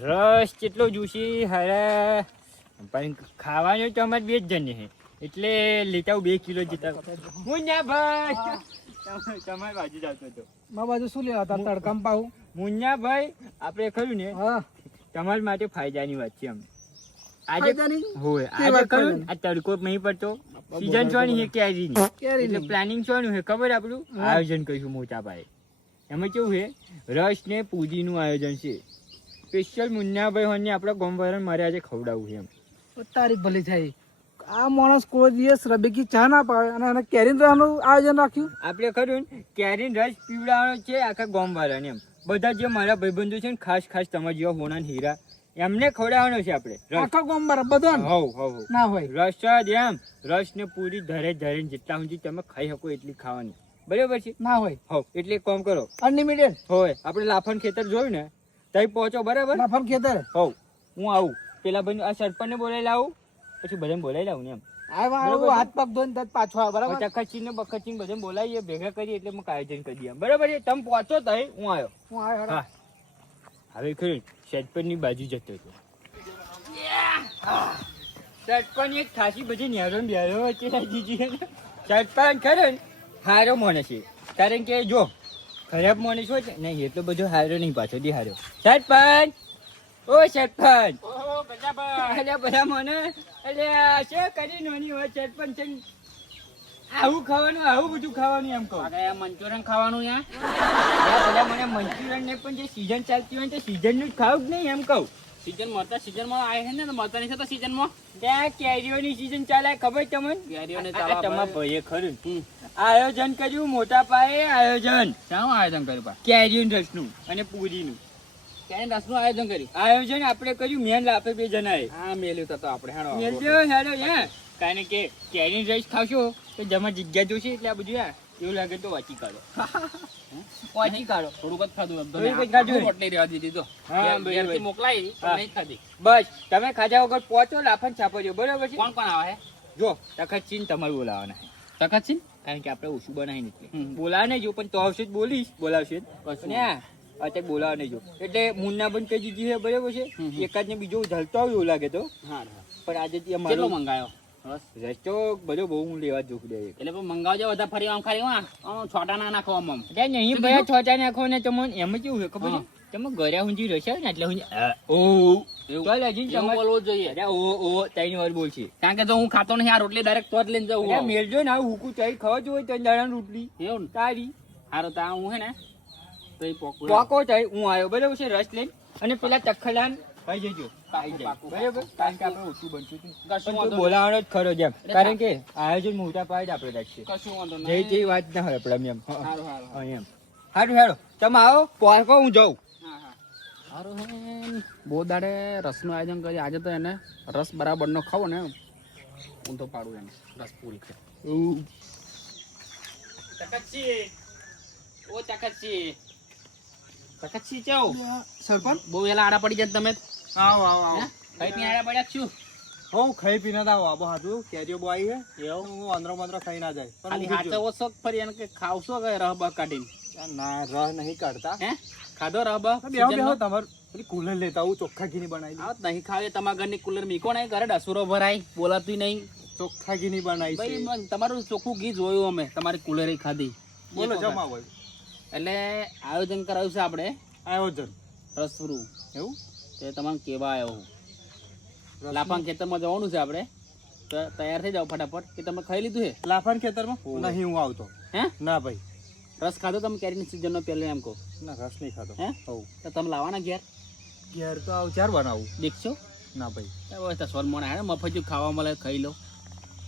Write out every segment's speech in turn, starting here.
રસ કેટલો જ્યુસી હારા પણ ખાવાનો તો અમારે 2 જ જણ છે એટલે લેતા 2 કિલો જેતા મુન્ના ભાઈ તમારી બાજુ જ આવતો હતો. મારા બાજુ શું લેવા હતા તડકામાં પાવું? મુન્ના ભાઈ આપણે ખરું ને હા તમારા માટે ફાયદાની વાત છે. આમ આજે ફાયદાની? હોય કેવી આજે વાત ખરું ફાયદાની? આ તડકો નહીં પડતો સીઝન જોવાની છે કેરીની એટલે પ્લાનિંગ જોવાનું છે ખબર આપણું આયોજન કરીશું મોટા પાયે. એમાં કેવું છે રસ ને પૂરીનું આયોજન છે સ્પેશિયલ મુન્નાભાઈ હોને આપણા ગોમવાળાને મારે આજે ખવડાવવું છે. એમ તારી ભલી થાય. આ માણસ કોઈ દિવસ રબેકી ચા ના પાવે અને એને કેરીન રસનું આયોજન રાખ્યું. આપણે ખરું ને કેરીન રસ પીવડાવવાનો છે આખા ગોમવાળાને. એમ બધા જે મારા ભાઈબંધો છે ને ખાસ તમારા જેવા હોના ને હીરા એમને ખવડાવવાનો છે આપણે આખા ગામ બરાબર બધા હવ ના હોય રસ જ એમ રસ ને પૂરી ધરે જેટલા સુધી તમે ખાઈ શકો એટલી ખાવાની બરાબર છે ના હોય હવ એટલે એક કામ કરો અનલિમિટેડ હોય આપણે લાફણ ખેતર જોયું ને તઈ પહોંચો બરાબર લાફણ ખેતર હવ હું આવું પેલા ભાઈ આ સરપંચને બોલાવી લાવું પછી બધાને બોલાવી લાવું ને. એમ આવું હાથ પગ ધોઈને તરત પાછો આવે બરાબર. ચકચી ને બકચી બધાને બોલાવીએ ભેગા કરીએ એટલે હું આયોજન કરી દઈએ બરાબર છે. તમે પહોંચો તઈ હું આવ્યો. હું આવ્યો હા હવે ખરું સરપંચની બાજુ જતો હતો. સરપંચ એક ખાસી બધી ન્યારો બ્યારો વચ્ચે જીજી સરપંચ ખરો ને હારો માણસ છે કારણ કે જો ખરાબ માણસ હોય છે નહીં એટલો બધો હારો નહીં પાછો દી હારો. સરપંચ ઓ સરપંચ અલ્યા બધા મને અલ્યા છે કરી નોની હોય સરપંચ છે આવું ખાવાનું આવું બધું ખાવાનું એમ કહું મંચુરિયન ખાવાનું બધા મને મંચુરિયન ને પણ જે સીઝન ચાલતી હોય તો સીઝન નું જ ખાવું જ નહીં એમ કહું. સીઝનમાં આવે છે ને મળતા નહીં થતા સીઝનમાં ત્યાં કેરીઓની સીઝન ચાલે ખબર તમને? કેરીઓને તમારા ભાઈએ ખરું આયોજન કર્યું મોટા પાયે આયોજન. શાનું આયોજન કર્યું પા? કેરીઓન રસનું અને પૂરીનું કેરી રસનું આયોજન કર્યું. આયોજન આપણે કર્યું મેન આપણે 2 જણાએ. હા મેલ્યું તો આપણે હેડો મેલજો હેડો યા કારણ કે કેરીન રસ ખાવશો તો જમા જગ્યા જોશે એટલે આ બધું યાર એવું લાગે તો વાંચી કાઢો વાંચી કાઢો. થોડુંક જ ખાધું થોડુંક જ ખાધું. રોટલી રહેવા દીધી તો હા, ઘેરથી બરાબર. મોકલાઈ હા. નહીં ખાધી. બસ તમે ખાધા વગર પહોંચો લાફન છાપજો બરાબર છે. કોણ કોણ આવે જો તખત ચીન તમારું બોલાવાના છે છે તકત છે કારણ કે આપણે ઓછું બનાવી નથી હમ. બોલાવે જો પણ તો આવશે જ બોલીશ બોલાવશે જ. કશું અને હા અત્યારે બોલાવે નહીં જો એટલે મુન્ના બંધ કહી દીધી છે બરાબર છે. હમ. એકાદ ને બીજો ઝલતો આવ્યો એવું લાગે તો હા પણ આજે ત્યાં કેટલો મારો મંગાયો રસ? રસ્તો બધો બહુ હું લેવા જોખ દે એટલે પણ મંગાવજો બધા ફરી આમ ખાલી આમ છોટા ના નાખો આમ ત્યાં નહીં ભયા છોટા નાખો ને તમને એમ કેવું છે ખબર છે તમે ગળ્યા ઊંધી રસ્યા ને એટલે ઊંધી ઓ એવું ચાલ હજી એવું તમારે બોલવું જોઈએ અરે ઓ ઓ ત્રણ વાર બોલશે કારણ કે જો હું ખાતો નહીં આ રોટલી ડાયરેક્ટ તો જ લઈને અરે જવું મેલજો ને આવું હુકું ચાઈ ખાવા જોઈએ ત્રણ દાડાની રોટલી એવું ને તારી હારું તો હું હે ને તો એ પોકું પોકો થાય હું આવ્યો બરાબર છે રસ લઈને અને પેલા તખલાન ખાઈ જજો ખાઈ જાય પાકું. બરાબર કારણ કે આપણે ઓછું બનશું કશું પણ વાંધો તું બોલાવાનો જ ખરો જેમ કારણ કે આયોજન મોટા પાયે જ આપણે રાખીએ કશું વાંધો જે નહીં. જે વાત ના હોય આપણે એમ હારું, હારું, હા, એમ સારું હેડો તમે આવો પોકો હું જાઉં. હા, હા. હારું હે બહુ દાડે રસનું આયોજન કરી આજે તો એને રસ બરાબરનો ખાવો ને હું તો પાડું એને રસ પૂરી ખાઈ ચકચી ઓ ચકચી ચકચી ચાવ સરપંચ બહુ વેલા આડા પડી જાય તમે આવો આવો હે? ખાઈ પી આડા પડ્યા છું હું ખાઈ પીને આવો આબો હાથું કેરીઓ બો આવી છે એવું હું અંદરો મંદરો ખાઈ ના જાય ખાલી હાચવો છો કે ફરી એને કે ખાવશો કે રહ બહ કાઢીને ના રહ નહીં કાઢતા હે ખાધો રહ બહ બેહો બેહો તમાર પેલી કુલર લેતા આવું ચોખ્ખા ઘીની બનાવી આવ નહીં ખાવે તમારા ઘરની કુલર મીકો નહીં ઘરે ડસુરો ભરાય બોલાતું નહીં ચોખ્ખા ઘીની બનાવી ભાઈ છે તમારું ચોખ્ખું ઘી જોયું અમે તમારી કુલરે ખાધી બોલો એક વખત. જમા હોય એટલે આયોજન કરાવ્યું છે આપણે આયોજન રસરું એવું તે તમને કેવા આવ્યો હું લાફાંગ ખેતરમાં જવાનું છે આપણે તો તૈયાર થઈ જાઓ ફટાફટ કે તમે ખાઈ લીધું છે લાફાન ખેતરમાં ઓય. નહીં હું આવતો હે ના ભાઈ રસ ખાધો તમે કેરીની સિઝનનો પહેલે એમ કહો ના રસ નહીં ખાતો હે તો તમે લાવવાના ઘેર ઘેર તો આવ ચાર બનાવું દેખશો ના ભાઈ તો સોનમોણા હે મફત ખાવા મળે ખાઈ લો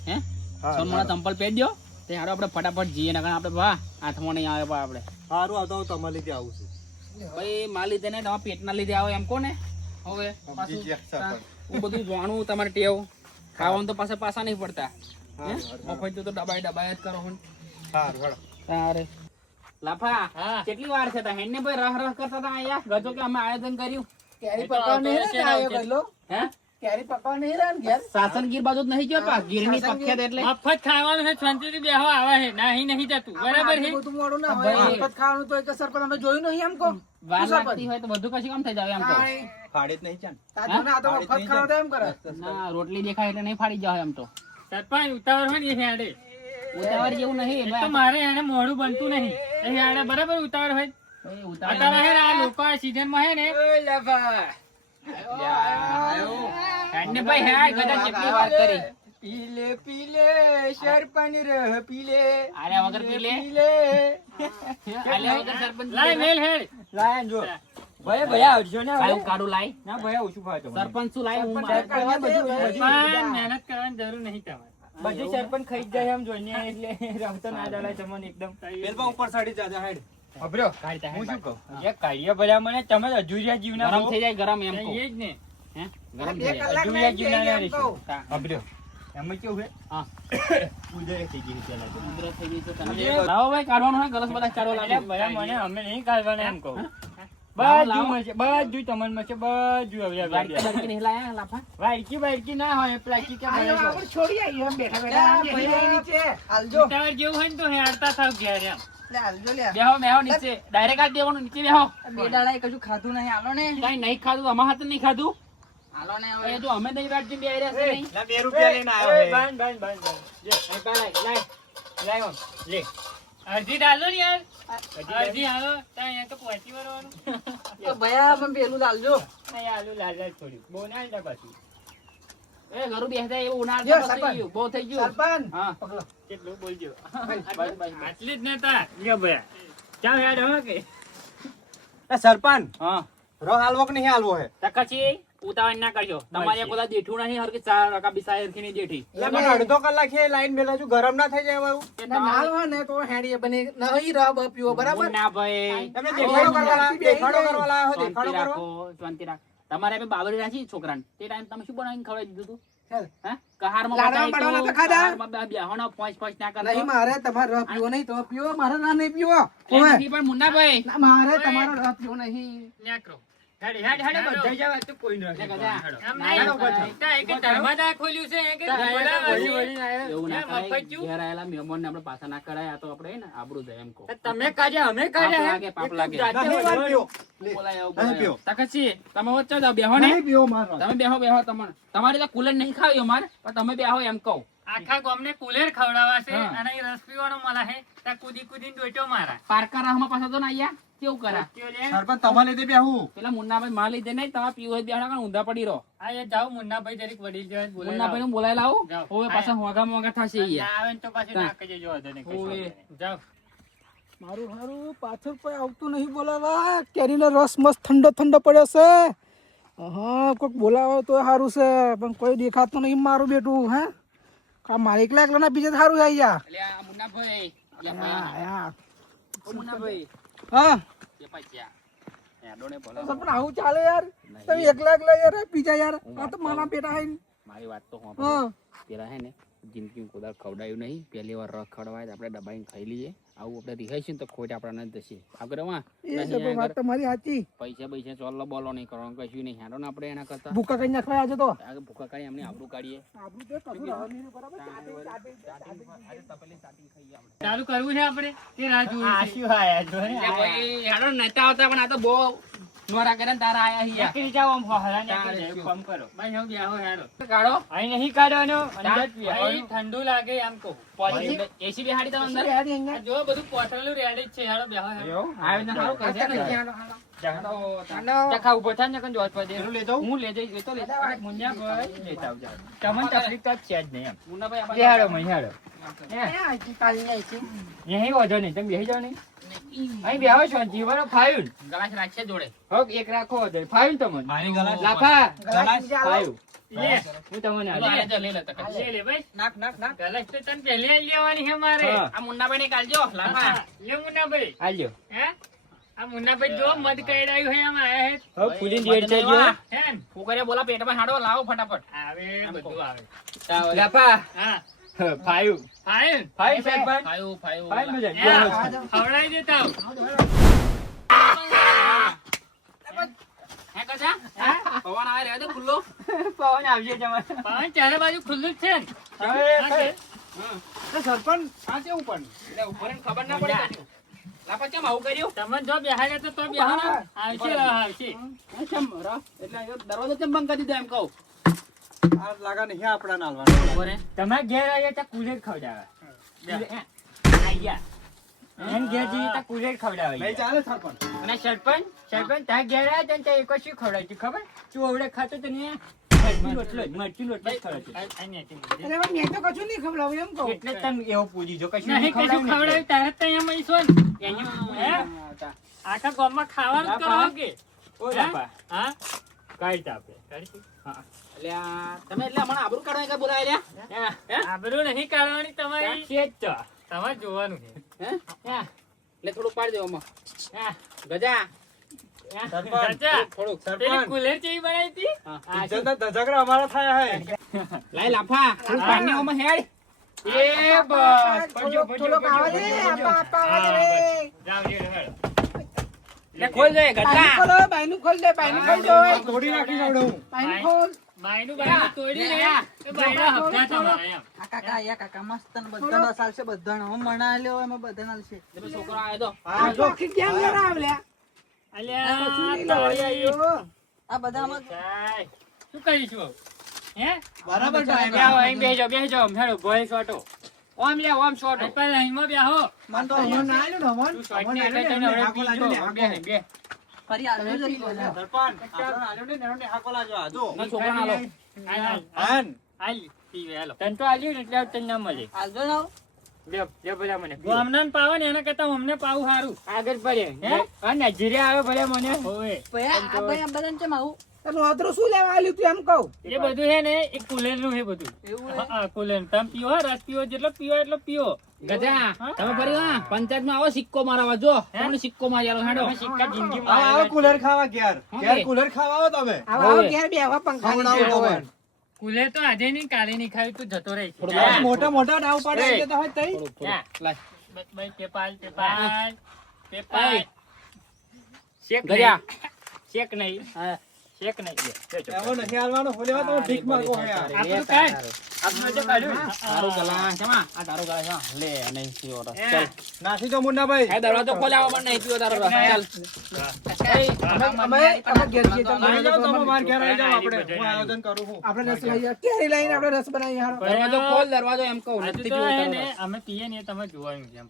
હે હા, સોનમોણા હારું. ચંપલ પહેરી દો તે હારો આપણે ફટાફટ જઈએ ને કારણ આપણે વાહ હાથમાં નહીં આવે પા આપણે સારું આવતો હું તમારી લીધે આવું છું ભાઈ માં લીધે ને તમારા પેટના લીધે આવે એમ કોને હવે પાછું હું બધું જાણું તમારે ટેવ ખાવાનું તો પાછા નહીં પડતા હે મફત તો દબાઈ જ કરો હું સારું હેડો તારે લાફા કેટલી વાર છે તા હેને ભાઈ રહ કરતા હતા અહીંયા ગજો કે અમે આયોજન કર્યું કેરી પકડવાની પકડવાની હે ને આવ્યો આયોજન. ગયેલો હે કેરી પકવા નહીં રહ્યા ને ઘેર સાસનગીર બાજુ જ નહીં ગયો ગીરની પખ્યાત એટલે મફત ખાવાનું છે, શાંતિથી બેહો આવે છે, નહીં જતું, બરાબર છે? બધું મોડું ના હોય ભાઈ. મફત ખાવાનું તો એક સરપંચ અમે જોયું નહીં એમ કહો વાર શું લાગતી હોય તો બધું કશું કામ થઈ જાય એમ તો ફાડી જ નહીં ચાલ. તાજુ ના આ તો મફત ખાવાનું તો એમ કરે ના રોટલી દેખાય એટલે નહીં ફાડી જાય એમ તો સરપંચ ઉતાવળ હોય ને એ હેડે. ઉતાવળ જેવું નહીં એક તો મારે એને મોઢું બનતું નહીં, એ હેડે બરાબર ઉતાવળ હોય. ભાઈ, ઉતાવળ અત્યારે હે ને આ લોકો આ seasonમાં હે ને કાઢને ભાઈ હે ગધા કેટલી વાર કરી પીલે પીલે સરપંચ રહ પીલે આલ્યા વગર પી લે આલ્યા વગર સરપંચ લાય મેલ હેડ લાય જો ભાઈ ભયા આવજો ને કાળું કાળું લાય ના ભયા ઓછું ખાતો સરપંચ શું લાય હું પણ મહેનત કરવાની જરૂર નહીં તમારે બધું સરપંચ ખાઈ જ જાય એમ જોઈને એટલે રમતો ના દાડાય તમને એકદમ પેલમાં ઉપર સાડી જા જા હેડ. અબરો હું શું કહું જે કાઢિયા ભર્યા મને તમે અજુરિયા જીવના ગરમ થઈ જાય ગરમ એમ કહું એ જ ને હે ગરમ બે થઈ જાય કલાક અજુરિયા ના જીવના એમ રહેશે કહું. અબરો એમાં કેવું છે હા ઉદય થઈ ગઈ પેલા તો ઉધરસ થઈ ગઈ તો તમે લાવો ભાઈ કાઢવાનું હોય ગરસ બધા ચારો અલ્યા લાગે ભયા મને અમે નહીં કાઢવાના એમ કહું લાવો, બધું લાવો. મળશે બધું તમને મળશે બધું હવે વાડકી બાડકી નહીં લાયા લાફા વાડકી ના હોય પ્લાસ્ટિક કે આયો ભરેલો. આપણે છોડી આવીએ એમ બેઠા બેઠા લા, બેસી ભયા. જાય નીચે હાલજો ઉતાવળ જેવું હોય ને તો હેડતા થાવ ઘેર એમ લે હાલજો લે બેહો બેહો નીચે ડાયરેક્ટ આ દેવાનું નીચે બેહો બે દાડા કશું ખાધું નહીં હાલો ને કઈ નહીં ખાધું અમારા હાથે નહીં ખાધું હાલો ને એ જો અમે નહીં વાટકી બે રહ્યા છે નહીં લા 2 રૂપિયા લઈને આવ્યો એ, હે. બાંધ. લે, એ પેલા લાય આમ. લે. અડધી ડાલો ને યાર અડધી હાલો ત્યાં અહીંયા તો પહોંચી વળવાનું તો ભયા પણ પેલું હાલજો અહીંયા આલુ લાલ લાલ થોડી બહુ ના હાલતા પાછું એ ઘરું બેસતા એવું ઉનાળ જો, તો થઈ સરપંચ. ગયું બહુ થઈ ગયું સરપંચ હા પકડો કેટલું બોલજો બસ, બસ, બસ. આટલી જ નતા લ્યો ભયા ચાલ યાર હો કે એ સરપંચ હા રો હાલવો કે નહીં હાલવો હે? તો પછી ઉતાવળ ના કરજો તમારે બધા દેઠું નહીં હરકી ચાર રકા બિસા હરકી નહીં દેઠી લા મને અડધો કલાક છે લાઈન મેલા છું ગરમ ના થઈ જાય એવું. ના નાલ હોય ને તો હેડીએ બને નહીં રહ બ પીવો બરાબર ના ભાઈ તમે દેખાડો કરવા લાયા, દેખાડો કરવા લાયા હો, શાંતિ દેખાડો કરવા. રાખો શાંતિ રાખ તમારે હવે બાબરી રાખી છોકરાને તે ટાઈમ તમે શું બનાવીને ખવડાવી દીધું ચાલ. તું હે કહારમાં લાડવા બતાવી બાડવા તું, નતા ખાધા? કહારમાં બેહોનો પોંચ પોંચ ના કરતો. નહીં મારે તમારે રહ પીવો નહીં તમે પીવો મારે ના નહીં પીવો એ ઓવે. નથી પણ મુન્નાભાઈ ના મારે તમારો રહ પીવો નહીં નેકરો હેડ હેડ હેડ બધા જાવ તો કોઈ ન લે ગધા. એમ ના, નહીં ના, ના. તા એક ધર્માદા ખોલ્યું છે એક ધર્માદા વળી, હશે. વળી આવ્યા. એવું ના એમ કરાય. મફત જ્યું? ઘેર આયેલા મહેમાનને આપણે પાછા ના કરાય. આ તો આપણે હે ને આબરૂ જાય એમ કહો. તો તમે કાઢ્યા અમે પાપ કાઢ્યા લાગે, પાપ લાગે. નહીં વાર પીવો. બોલાય આવું, નહીં બોલાય પીવો. આવું. તકસી, તમે વચ્ચે જાઓ, બેહો ને. નહીં પીવો મારો તમે બેહો બેહો તમારે તો કુલર નહીં ખાવી અમારે પણ તમે બેહો એમ કહું આખા ગામને કુલેર ખવડાવવા છે હા. અને એ રસ પીવાનો મળે છે ત્યાં કૂદી કૂદીને ડોચો મારા પારકા રાહમાં પાછા તો ના આયા કેવું કરા ત્યો લે. સરપંચ તમારે લીધે બેહું. પેલા મુન્નાભાઈ માં લીધે નહીં તમે પીવો હોય તો બેહો, નકર ઊંધા પડી રહો આ એ જાઓ મુન્નાભાઈ જરીક વડીલ જેવા જ બોલે મુન્નાભાઈ બોલાય લાવું જાઓ. હવે પાછા હોગા મોગા થશે ઈ ના આવે ને તો પાછી તા. ના કહેજો જો વાંધો નહીં, કશો ઓવે. વાંધો નહીં. જાઓ મારું હારું પાછળ કોઈ આવતું નહીં બોલાવા કેરીનો રસ મસ્ત ઠંડો ઠંડો પડ્યો છે હા કોઈક બોલાવો તો સારું છે પણ કોઈ દેખાતું નહીં મારું બેટું હે કા મારે એકલા એકલા ના બીજે સારું છે અહીંયા એટલે આ મુન્નાભાઈ એટલે હા, ભાઈ હા. ઓ મુન્નાભાઈ હા એ પાછા હેડોને તો બોલાવો પણ આવું ચાલે યાર તમે એકલા એકલા યાર બીજા યાર આ તો મારા બેટા હે મારી વાત તો હા સાંભળો પેલા હે ને જિંદગી કોદાળ ખવડાયું નહીં પહેલી વાર રસ ખવડાવાય તો આપણે દબાઈને ખાઈ લઈએ આવું આપણે રિહાઈશું તો ખોટ આપણા જ થશે આગળ માં એ છે પણ વાત તમારી સાચી પૈસા પૈસા ચોલ્લો બોલો નહીં કરવાનું કશું નહીં હેડો ને આપણે એના કરતા ભૂકા કઈ નાખવા આજે તો આગળ ભૂખા કાઢી અમને આબરૂ કાઢીએ આપણું તો કશું રહેવાનું નહીં, બરાબર ચાલુ કરવું છે આપણે કે રાહ જોવી છે? એટલે ભાઈ હેડો નતા આવતા પણ આ તો બહુ નોરા કરે ને તારા આયા હિયા નીકળી જાઓ આમ હરા નીકળી જાય, એવું કામ કરો ભાઈ હું બેહો હેડો કાઢો અહીં નહીં કાઢવાનો અંદર જ બેહવાનું. અહીં ઠંડુ લાગે એમ કહું એસી બેહાડી તમે અંદર યાર અહીંયા આ જો બધું કોટરેલું રેડી જ છે હેડો બેહો હેડો આવે ને સારું કરશે ને ચખા ઉભો થાય ને કન જોત પડે પેલું લઈ જાઉં? હું લે જઈશ એ તો લે મુન્યાભાઈ લેતા આવજો. તમને તકલીફ તો છે જ નહીં એમ મુન્નાભાઈ આપણે બેહાડો મય હેડો આઈ કાલી આઈ છે અહીં વાંધો નહીં તમે બેસી જાઓ નહીં અહીં બેહો છો જીવવાનો ફાયું ગલાસ રાખશે જોડે હક એક રાખો વાંધો ફાયું તમને મારી ગલાસ લાફા ગલાસ બીજા આલો. ફાયું લે હું તમને લો, આલે આલી. જો, લે લે તક. લે લે ભાઈ નાખ નાખ નાખ ગલાસ તો તને પહેલી આલી લેવાની છે મારે હા. આ મુન્નાભાઈ ને કાલજો લાફા લે મુન્નાભાઈ આલ્યો. હે આ મુન્નાભાઈ જો મધ કઈડાયું હે આમ આયા હે હવે ફૂલી ડેડ છે જો. હે ને? ફુકરે બોલા પેટમાં હાડો લાવો ફટાફટ આવે બધું આવે લાફા. હા ફાયું. ફાયું ફાયું સરપંચ. ફાયું ફાયું ફાયું મજા. હે, ખવડાવી દેતા આવ. હે કજા હા? પવન આવે રહેવા દે ખુલ્લો. પવન આવશે તમારે. પવન ચારે બાજુ ખુલ્લું જ છે ને. હા. તો સરપંચ આ કેવું પણ એટલે ઉપર એને ખબર ના પડે કશું. લાપા ચમ આવું કર્યું? તમે જો બેહાડે તો બેહો ને. આવશે આવશે. હા, ચમ રા. એટલે આ દરવાજો ચમ બંધ કરી દીધો એમ કહું. આ લાગા નહીં આપડા નાલવાના ઉભો રે. તમારે ઘેર આવીએ તો કુલેર ખવડાવે. આયા. એમ ઘેર જઈએ તો કુલેર ખવડાવે. નહીં ચાલે સરપંચ અને સરપંચ તારા ઘેર આવ્યા તને ત્યાં એક શું ખવડાવ્યું ખબર? તું આવડે ખાતો તો ને મરચી રોટલો જ ખવડાવતો. અરે પણ મેં તો કશું નહીં ખવડાવ્યું એમ કહું એટલે તમે એવો પૂછી જો કશું નહીં કશું ખવડાવ્યું તારે તો અહીંયા મહીશું ને. હે? આખા ગામમાં ખાવાનું જ કરો કે ઓ બાપા હા કાઈ તાપે. એટલે આ તમે એટલે હમણાં આબરૂ કાઢવા કે બોલાય લ્યા? હે? આબરૂ નહીં કાઢવાની તમારી. છે જ તો. તમારે જોવાનું છે. હે? એટલે થોડુંક પાડી દેવો આમાં. હા. ગજા ચાચા, થોડુંક પેલી કુલેર કેવી બનાવી હતી? ધજાગરા અમારા થયા હે લાય લાફા થોડુંક પાણી ઓમાં હેડ. એ બસ પડજો થોડો ખાવા દે આપા આપા હા, રે જાઓ, લ્યો, હેડો. એટલે ખોલ દે ગટલા. બાયનું ખોલ દે બાયનું ખોલ દે તોડી નાખી દઉં. બાયનું ખોલ બાયનું બાયનું તોડી લે. એ બાયના હપ્તા તમારા એમ. તમે છોકરો આવ્યો તો. આ તો આખી કેમ લડાવલ્યા અલ્યા, કશું તાળી નહીં આવી. કાંઈ. શું કરીશું હે બરાબર બેહો, અહીં બેહજો હેડો ભોય છોટો. ઓમ લે ઓમ છોટો. પણ લાઈનમાં બેહો. મન તો અહીંયા ના આલ્યું ને તું શોટ ને એટલે તને હવે બીજો બે. ના છોકરાને આલો. હાલ, પીવે, હાલો. તને તો આલ્યું ને એટલે તને ના મળે. લે ભલા મને પીવો. ગામડાને પાવો ને એના કરતા અમને પાવું સારું. આગળ પડે હે? હા નજરે આવે ભલે મને. હોવે. નોતરું શું લેવા આલ્યું તું એમ કહું એ બધું છે ને એ કુલેર નું છે બધું. હા, કુલેર. તમે પીવો હા, રસ પીવો જેટલો પીવો એટલો પીવો. ગજા તમે ફરી હા પંચાયતમાં આવો સિક્કો મારવા જો તમને સિક્કો મારી આલો હેડો. તમે સિક્કા જિંદગી આવો કુલર ખાવા ઘેર ઘેર કુલર ખાવા આવો તમે આવો ઘેર બેહવા પંખા નીચે કુલેર તો આજે નહીં કાલે નહીં ખાવી તું જતો રહી. હા. મોટા મોટા ડાવ પાડે એ. એટલે તો હોય તઈ થોડુંક, થોડુંક. લાય. પેપાલ પેપાલ પેપાલ. શેક ગજા નહીં. શેક નહીં. હા. શેક નહીં. લે, લે, એવો નથી હાલવાનો બોલ્યો તો ભીખ માંગો હે યાર આપણું કાઢ. આપણું જો કાઢ્યું. તારું ગલા શેમાં? આ તારું ગલા શેમાં? લે નહીં પીવો રસ. ચાલ. નાસી જો મુન્નાભાઈ એ દરવાજો ખોલાવો પણ નહીં પીવો તારો રસ. ચાલ. અમે ઘેર જઈએ તો આવી જાઓ તમે માર ઘેર આવી જાઓ બધે આપણે હું આયોજન કરું છું આપણે રસ બધે. લઈએ કેરી લઈને આપણે રસ બનાવીએ હારો દરવાજો ખોલ દરવાજો એમ કહું હજુ નથી તો પીવો હે તારો ને રસ. અમે પીએ ને એ તમે જોવાનું છે એમ.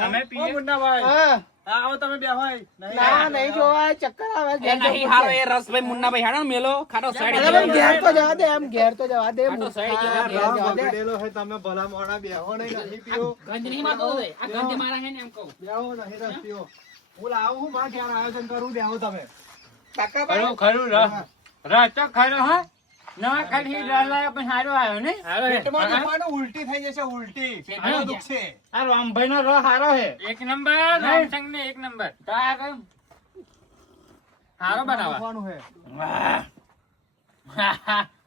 અમે ઓ પીએ. મુન્નાભાઈ હા. આવો તમે બેહોય ના, નહીં જોવાય ચક્કર આવે એ નહીં હારો એ રસ ભાઈ મુન્નાભાઈ હેડો ને મેલો ખાટો સાઈડ અરે પણ ઘેર તો જવા દે એમ ઘેર તો જવા દે ખાટો સાઈડ જવા દે. બગડેલો હે તમે ભલા મોણા બેહો નહીં નથી પીવો ગંજ નહીં મારતો હોય. આ ગંજ મારા હે ને એમ કહું. બેહો નહીં રસ પીવો હું લાવું હું માર ઘેર આયોજન કરું બેહો તમે ખરું ખરું રસ તો ખરો હા નવા ખાલી રસ લાવ્યો પણ સારો આવ્યો ને પેટમાં દુખવાનું ઉલટી થઈ જશે ઉલટી પેટમાં દુખશે આ રામભાઈ નો રસ સારો છે એક નંબર રામસંગ ને એક નંબર. તારે સારો બનાવા. દુખવાનું હે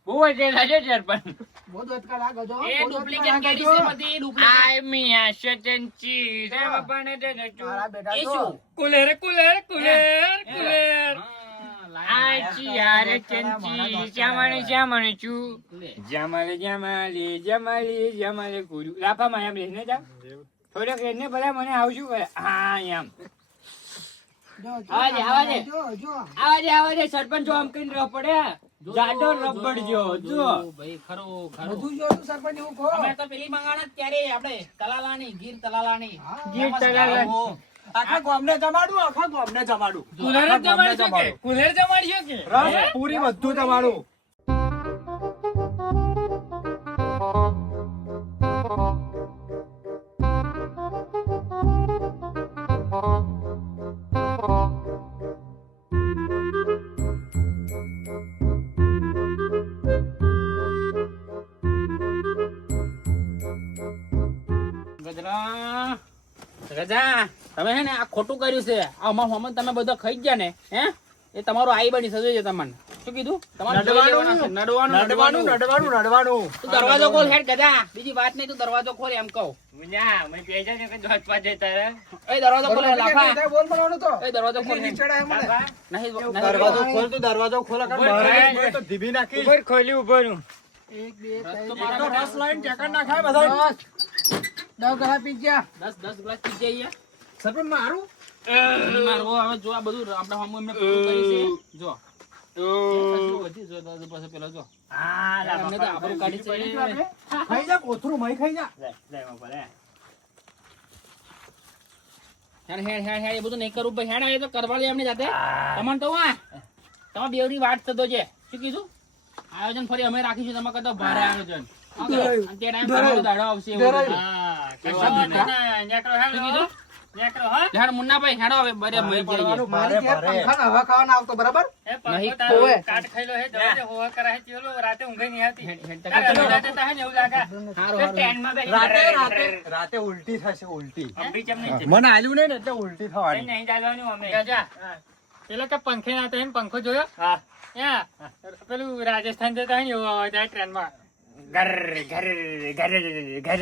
બહુ જ લાગે છે પણ બહુ દોડકા લાગો છો એ ડુપ્લિકેટ કેરી છે બધી ડુપ્લિકેટ. આઈ મિયા શતંચી રે બાપાને દે દે મારા બેટા એ તો શું? કુલેર કુલેર કુલેર કુલેર. આ ચિયારે ચંચી જામણી જામણી ચુ જામલે જામલે જમલી જમલે ગુરુ લાફા માં એમ લેને જાવ થોડોક એને ભલા મને આવશું કરે હા એમ આવાજે આવાજે જો જો આવાજે સરપંચ જો આમ કઈ રહ પડે જાડો રબડ જો જો ભાઈ ખરો ખરો. બધું જો તું સરપંચ એવું કહો અમે તો પેલી મંગાણા જ ત્યારે આપણે તલાલાની ગીર તલાલાની. ગીર તલાલા આખા ગામને જમાડું આખા ગામને જમાડું કુલેર જ જમાડશો કે કુલેર જમાડશો કે રસ પૂરી બધું જમાડું ગજા તમે હે ને આ ખોટું કર્યું છે આ અમાર હમણાં તમે બધો ખાઈ ગયા ને હે એ તમારું આઈ બની સજે છે તમને શું કીધું તમારે જોઈ લેવાના છે. નડવાનું તું દરવાજો ખોલ હેડ ગજા બીજી વાત નહીં તું દરવાજો ખોલ એમ કહું મુન્યા મેં બેજા ને કે દોત પાજે તારે એ દરવાજો ખોલ લાફા બોલ બનાવવાનો તો એ દરવાજો ખોલ એટલી નીચેડા એમ ને. નહીં દરવાજો ખોલ તો દરવાજો ખોલા કાઢ બહાર તો ધીબી નાખી ઉપર ખોલી ઉભરું એક બે રસ્તો ત્રણ, મારો ચાર, રસ લાઈન ટેકર નાખાય બધા 10 ગ્લાસ પી ગયા 10 ગ્લાસ પી જઈએ સરપંચ મારું નહીં મારવો હવે જો આ બધું આપણે હમું એમને પૂરું કરી છે જો વધી જો દાદુ પાસે પેલો જો એમને તો આબરૂ કાઢી છે ખાઈ જા કોથરું મય ખાઈ જા હેડ હેડ હેડ હેડ એ બધું નહીં કરવું ભાઈ હેડ એ તો કરવા દે એમની જાતે તમને તો આ તમારે બેવની વાત થતો છે શું કીધું આયોજન ફરી અમે રાખીશું તમારે કરતા ભારે આયોજન અને તે ટાઈમ તમારો દાડો આવશે એવું બધું. હેડ મુન્નાભાઈ હેડો હવે બરે મરી જઈએ મારી ઘેર પંખાના હવા ખાવાના આવતો બરાબર નહીં ખોવે. હારું હારું રાતે ઉલટી થશે ઉલટી મને આલ્યું નહીં ને એટલે ઉલટી થવાની પેલો કે પંખે ના હતો એમ પંખો જોયો હા પેલું રાજસ્થાન જતા હોય ને એવો અવાજ આવે ટ્રેનમાં ઘર ઘર ઘર ઘર